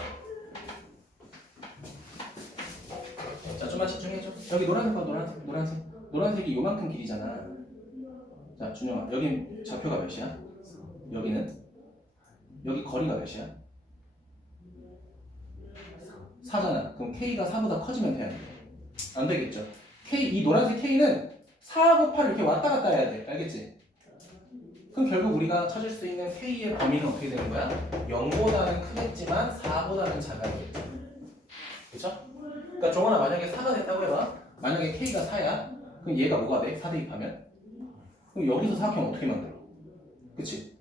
자, 좀만 집중해줘. 여기 노란색이 요만큼 길이잖아. 자, 준영아, 여긴 좌표가 몇이야? 여기는? 여기 거리가 몇이야? 4잖아. 그럼 K가 4보다 커지면 돼야 돼. 안 되겠죠. 이 노란색 K는 4 곱하기 이렇게 왔다 갔다 해야 돼. 알겠지? 그럼 결국 우리가 찾을 수 있는 K의 범위는 어떻게 되는 거야? 0보다는 크겠지만 4보다는 작아지겠죠. 그쵸? 그러니까 종원아 만약에 4가 됐다고 해봐. 만약에 K가 4야. 그럼 얘가 뭐가 돼? 4 대입하면? 그럼 여기서 사각형 어떻게 만들어? 그치?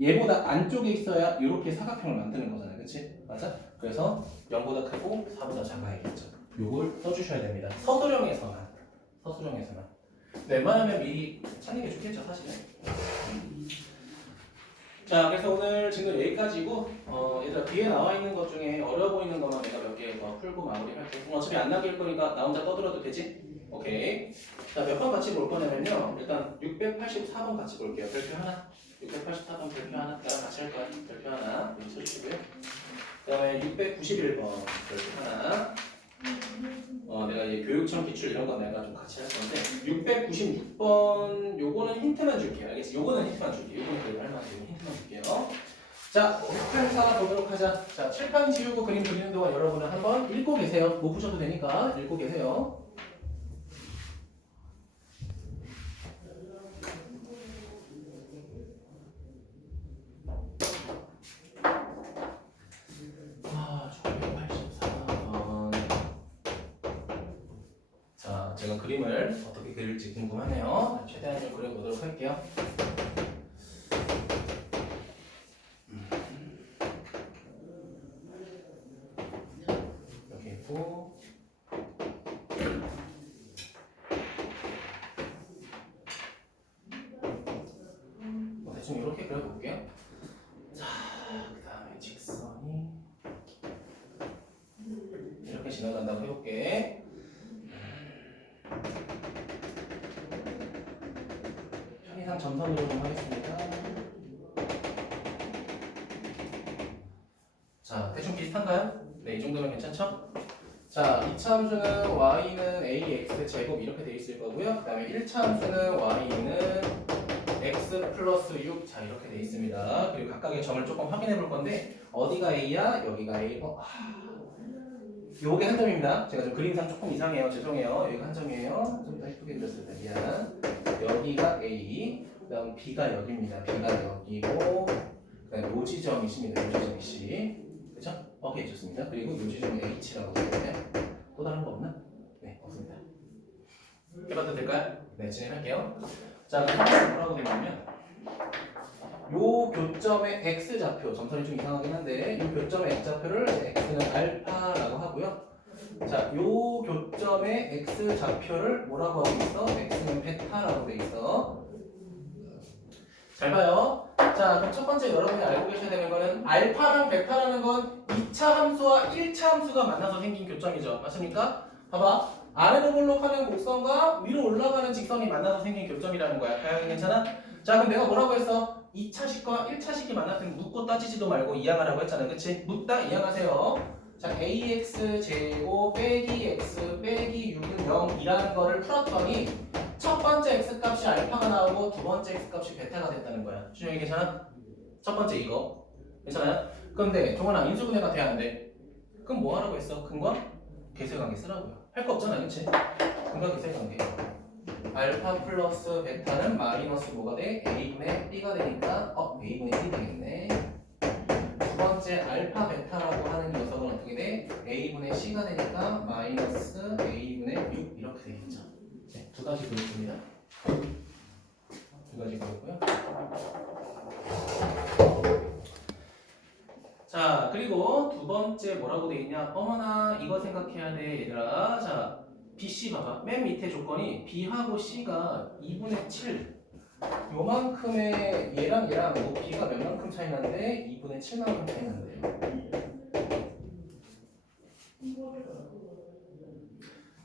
얘보다 안쪽에 있어야 이렇게 사각형을 만드는 거잖아. 그치? 맞아? 그래서 0보다 크고 4보다 작아야겠죠. 요걸 써주셔야 됩니다. 서술형에서만. 웬만하면 미리 찾는 게 좋겠죠, 사실은. 자, 그래서 오늘 지금 여기까지고, 얘들아 뒤에 나와 있는 것 중에 어려워 보이는 것만 내가 몇 개 더 풀고 마무리할게. 어차피 안 남길 거니까 나 혼자 떠들어도 되지? 오케이. 자, 몇 번 같이 볼 거냐면요. 일단 684번 같이 볼게요. 별표 하나. 684번 별표 하나. 나랑 같이 할 거야. 별표 하나. 여기 써주시고요. 그 다음에 691번 별표 하나. 내가 이제 교육청 기출 이런 거 내가 좀 같이 할 건데 696번 요거는 힌트만 줄게요. 알겠지? 요거는 힌트만 줄게요. 요거는 그래도 할 만한 힌트만 줄게요. 자, 684 보도록 하자. 자, 칠판 지우고 그림 그리는 동안 여러분은 한번 읽고 계세요. 못 푸셔도 되니까 읽고 계세요. 제가 그림을 어떻게 그릴지 궁금하네요. 최대한 좀 그려보도록 할게요. 이렇게 있고 대충 이렇게 그려볼게요. 자, 그 다음에 직선이 이렇게 지나간다고 해볼게. 편의상 점선으로 좀 하겠습니다. 자, 대충 비슷한가요? 네, 이 정도면 괜찮죠? 자, 2차 함수는 y는 ax 제곱 이렇게 돼 있을 거고요. 그 다음에 1차 함수는 y는 x 플러스 6. 자, 이렇게 돼 있습니다. 그리고 각각의 점을 조금 확인해 볼 건데 어디가 a야? 여기가 a. 요게 한 점입니다. 제가 좀 그림상 조금 이상해요. 죄송해요. 여기가 한 점이에요. 좀 더 예쁘게 그렸을 때 미안. 여기가 a. 그다음 b가 여기입니다. b가 여기고 그다음 요 지점이 C입니다. 요 지점이 C. 그렇죠? 오케이, 좋습니다. 그리고 요 지점이 H라고 되는데 또 다른 거 없나? 네, 없습니다. 해봐도 될까요? 네, 진행할게요. 자, 그럼 뭐라고 되냐면 요 교점의 X좌표, 점선이 좀 이상하긴 한데 요 교점의 X좌표를 X는 알파라고 하고요. 자, 요 교점의 X좌표를 뭐라고 하고 있어? X는 베타라고 돼 있어. 잘 봐요. 자, 그럼 첫 번째 여러분이 알고 계셔야 되는 거는 알파랑 베타라는 건 2차 함수와 1차 함수가 만나서 생긴 교점이죠. 맞습니까? 봐봐. 아래로 볼록하는 곡선과 위로 올라가는 직선이 만나서 생긴 교점이라는 거야. 다양히 괜찮아? 자, 그럼 내가 뭐라고 했어? 2차식과 1차식이 만났을 때 묻고 따지지도 말고 이항하라고 했잖아. 그치? 묻다 이항하세요. 자, ax 제곱 빼기 x 빼기 6은 0이라는 거를 풀었더니 첫 번째 x 값이 알파가 나오고 두 번째 x 값이 베타가 됐다는 거야. 준영이 괜찮아? 첫 번째 이거 괜찮아요? 그런데 종원아 인수분해가 돼야 한대. 그럼 뭐 하라고 했어? 근과 계수관계 쓰라고요. 할 거 없잖아, 그치? 근과 계수관계. 알파 플러스 베타는 마이너스 뭐가 돼? a분의 b가 되니까 a분의 b 되겠네. 두 번째 알파 베타라고 하는 녀석은 어떻게 돼? a분의 c가 되니까 마이너스 a분의 6 이렇게 되겠죠. 네, 두 가지 그렇습니다. 두 가지 그렇고요. 자, 그리고 두 번째 뭐라고 돼 있냐? 어머나 이거 생각해야 돼, 얘들아. 자, BC 봐봐. 맨 밑에 조건이 B하고 C가 2분의 7. 요만큼의 얘랑 높이가 몇 만큼 차이 나는데 2분의 7만큼 차이 난대요.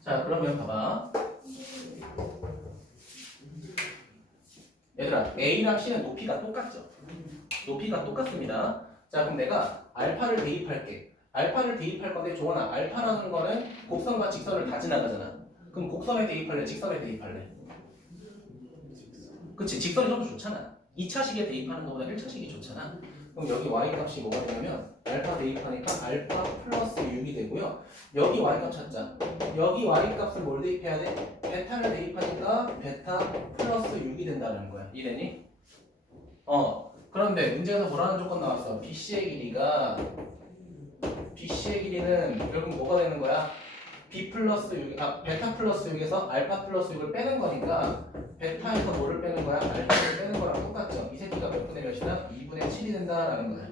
자, 그러면 봐봐. 얘들아, A랑 C는 높이가 똑같죠? 높이가 똑같습니다. 자, 그럼 내가 알파를 대입할게. 알파를 대입할 건데 조원아, 알파라는 거는 곡선과 직선을 다 지나가잖아. 그럼 곡선에 대입할래? 직선에 대입할래? 그치, 직선이 좀 더 좋잖아. 2차식에 대입하는 것보다 1차식이 좋잖아. 그럼 여기 y 값이 뭐가 되냐면 알파 대입하니까 알파 플러스 6이 되고요. 여기 y 값 찾자. 여기 y 값을 뭘 대입해야 돼? 베타를 대입하니까 베타 플러스 6이 된다는 거야. 이해되니? 그런데 문제에서 뭐라는 조건 나왔어? BC의 길이는 결국 뭐가 되는 거야? B 플러스 6, 베타 플러스 6에서 알파 플러스 6을 빼는 거니까 베타에서 뭐를 빼는 거야? 알파를 빼는 거랑 똑같죠? 이 새끼가 몇 분의 몇이다? 2분의 7이 된다라는 거야.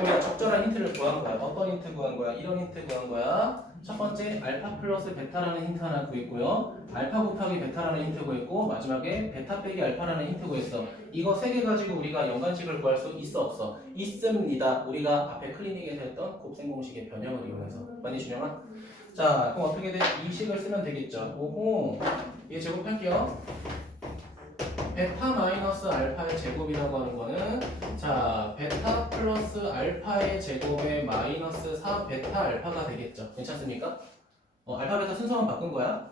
우리가 적절한 힌트를 구한 거야. 어떤 힌트 구한 거야? 이런 힌트 구한 거야. 첫 번째 알파 플러스 베타라는 힌트 하나 구했고요. 알파 곱하기 베타라는 힌트 구했고 마지막에 베타 빼기 알파라는 힌트 구했어. 이거 세 개 가지고 우리가 연관식을 구할 수 있어 없어? 있습니다. 우리가 앞에 클리닉에서 했던 곱셈 공식의 변형을 이용해서. 많이 준영아? 자, 그럼 어떻게 돼? 이 식을 쓰면 되겠죠. 오호. 얘 제곱할게요. 베타 마이너스 알파의 제곱이라고 하는 거는 자 베타 플러스 알파의 제곱의 마이너스 4 베타 알파가 되겠죠. 괜찮습니까? 알파 베타 순서만 바꾼 거야.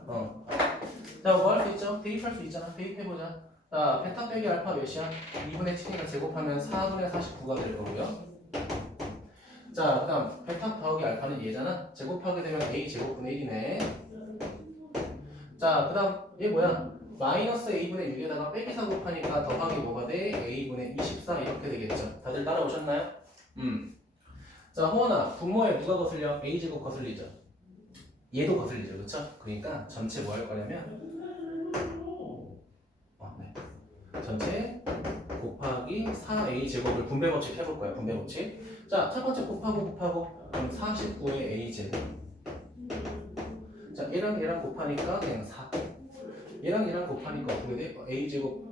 자, 뭐 할 수 있죠? 대입할 수 있잖아. 대입해보자. 자, 베타 빼기 알파 몇이야? 2분의 7이니까 제곱하면 4분의 49가 될 거고요. 자, 그 다음 베타 더하기 알파는 얘잖아. 제곱하게 되면 a 제곱분의 1이네. 자, 그 다음 얘 뭐야? 마이너스 a분의 6에다가 빼기 4 곱하니까 더하기 뭐가 돼? a분의 24 이렇게 되겠죠. 다들 따라오셨나요? 자, 호원아, 분모에 누가 거슬려? a제곱 거슬리죠. 얘도 거슬리죠. 그쵸? 그러니까 전체 뭐 할 거냐면 네. 전체 곱하기 4a제곱을 분배법칙 해볼 거야. 분배법칙. 자, 첫 번째 곱하고 그럼 49의 a제곱. 자, 얘랑 곱하니까 그냥 4. 얘랑 곱하니까 어떻게 돼? a제곱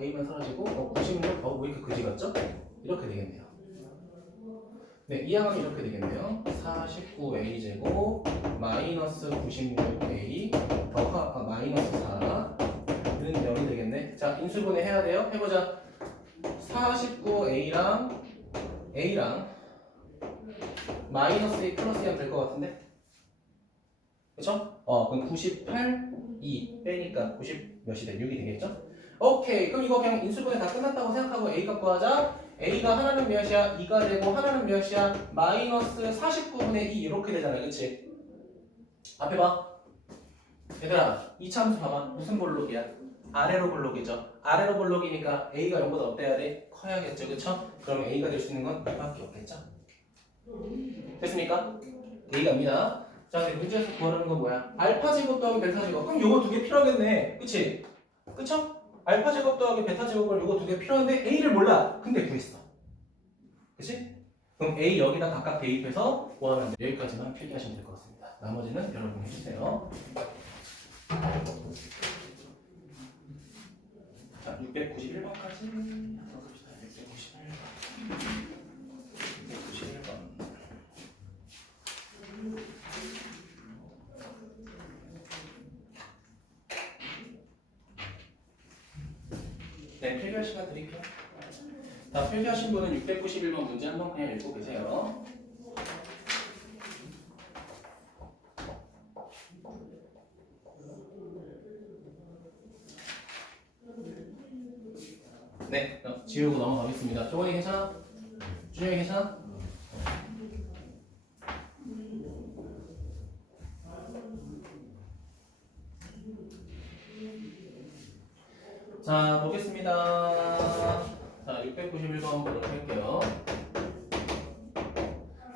a만 사라지고 96 왜 이렇게 그지 같죠? 이렇게 되겠네요. 네, 이항은 이렇게 되겠네요. 49a제곱 마이너스 96a 더하 마이너스 4는 0이 되겠네. 자, 인수분해 해야 돼요. 해보자. 49a랑 a랑 마이너스 a 플러스 2 하면 될 것 같은데? 그쵸? 그럼 98, 2 빼니까 90 몇이 돼? 6이 되겠죠? 오케이. 그럼 이거 그냥 인수분해 다 끝났다고 생각하고 A 값 구하자. A가 하나는 몇이야? 2가 되고 하나는 몇이야? 마이너스 49분의 2 이렇게 되잖아. 그치? 앞에 봐. 얘들아, 이 참수 봐봐. 무슨 볼록이야? 아래로 볼록이죠. 아래로 볼록이니까 A가 0보다 어때야 돼? 커야겠죠. 그쵸? 그럼 A가 될 수 있는 건 이밖에 없겠죠? 됐습니까? A가입니다. 자, 근데 문제에서 구하는 건 뭐야? 알파 제곱 더하기 베타 제곱. 그럼 요거 두 개 필요하겠네. 그치? 그쵸? 알파 제곱 더하기 베타 제곱을 요거 두 개 필요한데 A를 몰라. 근데 구했어. 그치? 그럼 A 여기다 각각 대입해서 구하면 돼. 여기까지만 필기하시면 될 것 같습니다. 나머지는 여러분 해주세요. 자, 691번까지 써봅시다. 691번. 네, 필기할 시간 드릴게요. 자, 필기하신 분은 691번 문제 한번 그냥 읽고 계세요. 네, 지우고 넘어가겠습니다. 조건이 괜찮아? 준영이 괜찮아? 자, 보겠습니다. 자, 691번 보도록 할게요.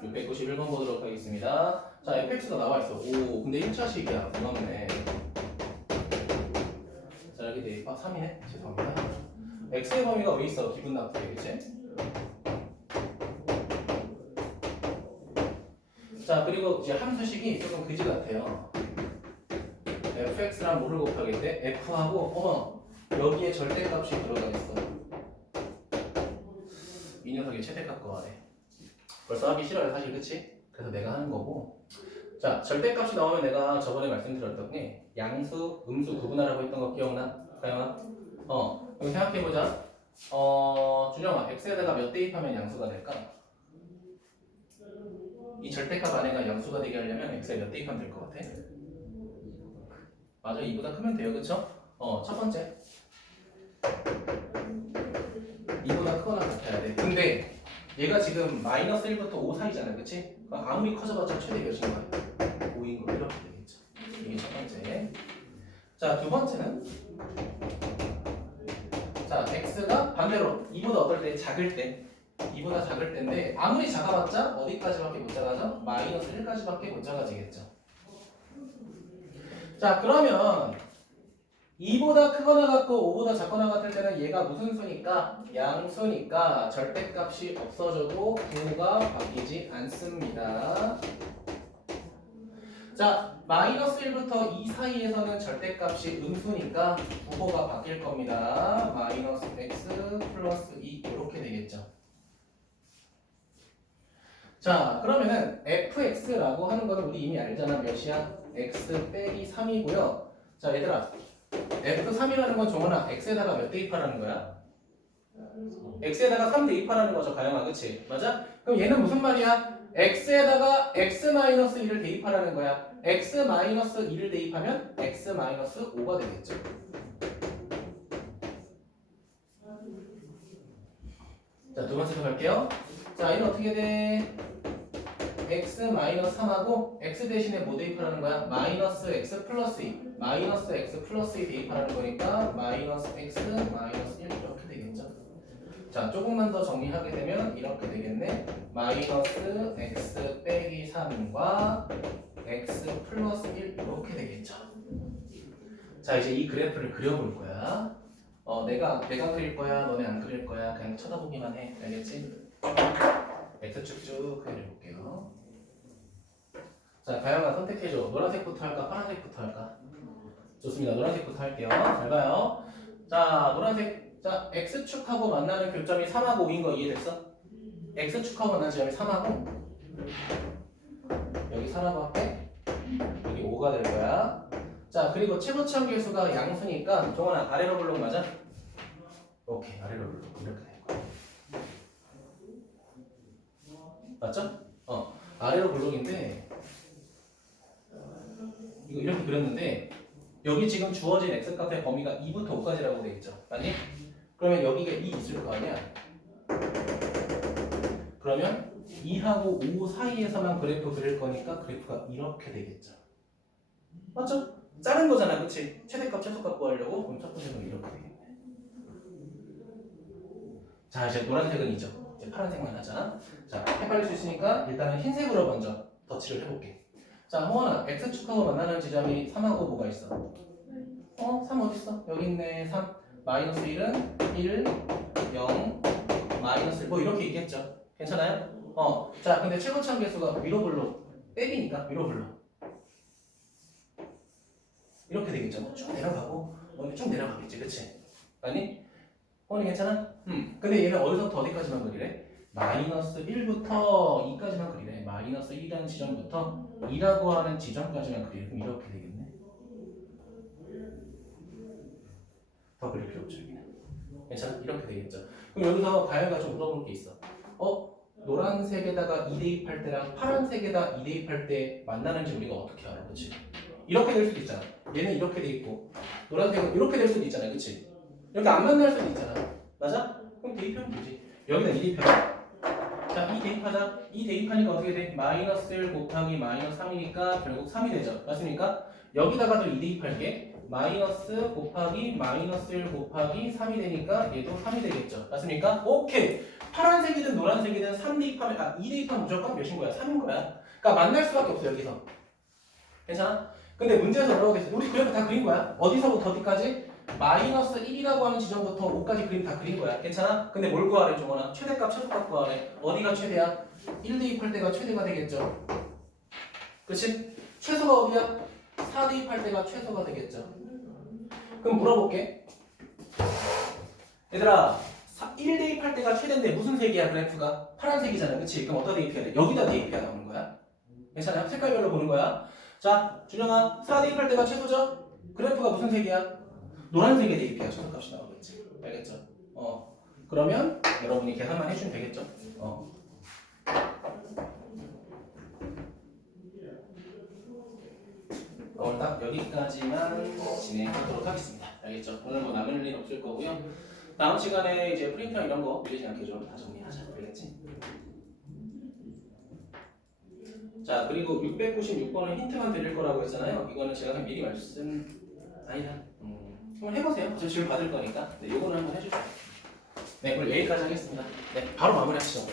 691번 보도록 하겠습니다. 자, fx가 나와 있어. 오, 근데 1차식이야. 고맙네. 자, 여기 대입. 3이네. 죄송합니다. x의 범위가 왜 있어? 기분 나쁘게, 그치? 자, 그리고 이제 함수식이 조금 그지 같아요. fx랑 뭐를 곱하겠대? f하고, 여기에 절대값이 들어가겠어. 이 녀석이 최대값 구하래. 벌써 하기 싫어요, 사실, 그치? 그래서 내가 하는 거고. 자, 절대값이 나오면 내가 저번에 말씀드렸던 게 양수, 음수 구분하라고 했던 거 기억나? 가영아? 여기 생각해보자. 준영아, x에다가 몇 대입하면 양수가 될까? 이 절대값 안에가 양수가 되게 하려면 x에 몇 대입하면 될 것 같아? 맞아, 2보다 크면 돼요, 그쵸? 첫 번째. 2보다 크거나 같아야 돼. 근데 얘가 지금 마이너스 1부터 5 사이잖아, 그치? 그럼 아무리 커져봤자 최대 몇인 거야? 5인 거 이렇게 되겠죠. 이게 첫 번째. 자, 두 번째는 자, x가 반대로 2보다 어떨 때? 작을 때. 2보다 작을 때인데 아무리 작아봤자 어디까지밖에 못 작아져? 마이너스 1까지밖에 못 작아지겠죠. 자, 그러면 2보다 크거나 같고 5보다 작거나 같을 때는 얘가 무슨 수니까? 양수니까 절대값이 없어져도 부호가 바뀌지 않습니다. 자, 마이너스 1부터 2 사이에서는 절대값이 음수니까 부호가 바뀔 겁니다. 마이너스 x 플러스 2 이렇게 되겠죠. 자, 그러면은 fx라고 하는 거는 우리 이미 알잖아. 몇이야? x 빼기 3이고요. 자, 얘들아, f3이라는 건 정원아 x에다가 몇 대입하라는 거야? x에다가 3 대입하라는 거죠, 가영아. 그치? 맞아? 그럼 얘는 무슨 말이야? x에다가 x-1을 대입하라는 거야. x-2를 대입하면 x-5가 되겠죠. 자, 두 번째 갈게요. 자, 얘는 어떻게 돼? x-3하고 x 대신에 뭐 대입하라는 거야? 마이너스 x 플러스 2 마이너스 x 플러스 2 대입하라는 거니까 마이너스 x 마이너스 1 이렇게 되겠죠. 자, 조금만 더 정리하게 되면 이렇게 되겠네. 마이너스 x 빼기 3과 x 플러스 1 이렇게 되겠죠. 자, 이제 이 그래프를 그려볼 거야. 내가 그릴 거야, 너네 안 그릴 거야. 그냥 쳐다보기만 해. 알겠지? x축 쭉 그려볼게요. 자, 가영아 선택해줘. 노란색부터 할까? 파란색부터 할까? 좋습니다. 노란색부터 할게요. 잘 봐요. 자, 노란색. 자, x축하고 만나는 교점이 3하고 5인 거 이해됐어? x축하고 만나는 지점이 3하고 여기 3하고 할게. 여기 5가 될 거야. 자, 그리고 최고치한 계수가 양수니까 종원아 아래로 볼록 맞아? 오케이, 아래로 볼록 이렇게 될 거야. 맞죠? 아래로 볼록인데 이거 이렇게 그렸는데 여기 지금 주어진 x값의 범위가 2부터 5까지라고 되어 있죠. 맞니? 그러면 여기가 2 있을 거 아니야? 그러면 2하고 5 사이에서만 그래프 그릴 거니까 그래프가 이렇게 되겠죠. 맞죠? 자른 거잖아, 그치? 최대값, 최소값 구하려고? 그럼 첫 번째는 이렇게 되겠네. 자, 이제 노란색은 이죠. 이제 파란색만 하자. 자, 헷갈릴 수 있으니까 일단은 흰색으로 먼저 덧칠을 해볼게. 자, 홍원아, x축하고 만나는 지점이 3하고 뭐가 있어? 3 어딨어? 여기 있네. 3. 마이너스 1은 1, 0, 마이너스 1. 뭐 이렇게 있겠죠. 괜찮아요? 자, 근데 최고참 계수가 위로 불로 백이니까 위로 불로 이렇게 되겠죠. 쭉 내려가고 쭉 내려가겠지, 그치? 아니? 호원이 괜찮아? 근데 얘는 어디서부터 어디까지만 그리래? 마이너스 1부터 2까지만 그리래. 마이너스 1이라는 지점부터 2라고 하는 지점까지만 그리래. 그럼 이렇게 되겠네. 더 그릴 필요 없죠, 여기는. 괜찮아? 이렇게 되겠죠. 그럼 여기서 가열가 좀 물어볼 게 있어. 노란색에다가 2 대입할 때랑 파란색에다 2 대입할 때 만나는지 우리가 어떻게 알아? 그치? 이렇게 될 수도 있잖아. 얘는 이렇게 돼 있고 노란색은 이렇게 될 수도 있잖아. 그치? 이렇게 안 만날 수도 있잖아. 맞아? 그럼 대입하면 되지. 여기다 2 대입하자. 자, 2 대입하자. 2 대입하니까 어떻게 돼? 마이너스 1 곱하기 마이너스 3이니까 결국 3이 되죠. 맞습니까? 여기다가도 2 대입할게. 마이너스 곱하기 마이너스 1 곱하기 3이 되니까 얘도 3이 되겠죠. 맞습니까? 오케이. 파란색이든 노란색이든 3 대입하면 2 대입하면 무조건 몇인 거야? 3인 거야. 그러니까 만날 수밖에 없어 여기서. 괜찮아? 근데 문제에서 뭐라고 됐어? 우리 그래프 다 그린 거야. 어디서부터 어디까지? 마이너스 1이라고 하는 지점부터 5까지 그림 다 그린 거야. 괜찮아? 근데 뭘 구하래 종원아? 최대값 최소값 구하래. 어디가 최대야? 1 대입할 때가 최대가 되겠죠. 그치? 최소가 어디야? 4 대입할 때가 최소가 되겠죠. 그럼 물어볼게. 얘들아 1 대입할 때가 최대인데 무슨 색이야 그래프가? 파란색이잖아. 그치? 그럼 어디다 대입해야 돼? 여기다 대입해야 나오는 거야. 괜찮아요? 색깔별로 보는 거야. 자, 준영아 4 대입할 때가 최소죠? 그래프가 무슨 색이야? 노란색에 대입해야 최소값이 나오겠지. 알겠죠? 그러면 여러분이 계산만 해주면 되겠죠? 오늘 딱 여기까지만 진행하도록 하겠습니다. 알겠죠? 오늘 뭐 남을 일 없을 거고요. 다음 시간에 이제 프린터 이런 거 밀리지 않게 좀 다 정리하자. 알겠지? 자, 그리고 696번은 힌트만 드릴 거라고 했잖아요. 이거는 제가 그냥 미리 아니다. 한번 해보세요. 저 지금 받을 거니까. 네, 요거는 한번 해주세요. 네, 오늘 여기까지 하겠습니다. 네, 바로 마무리하시죠.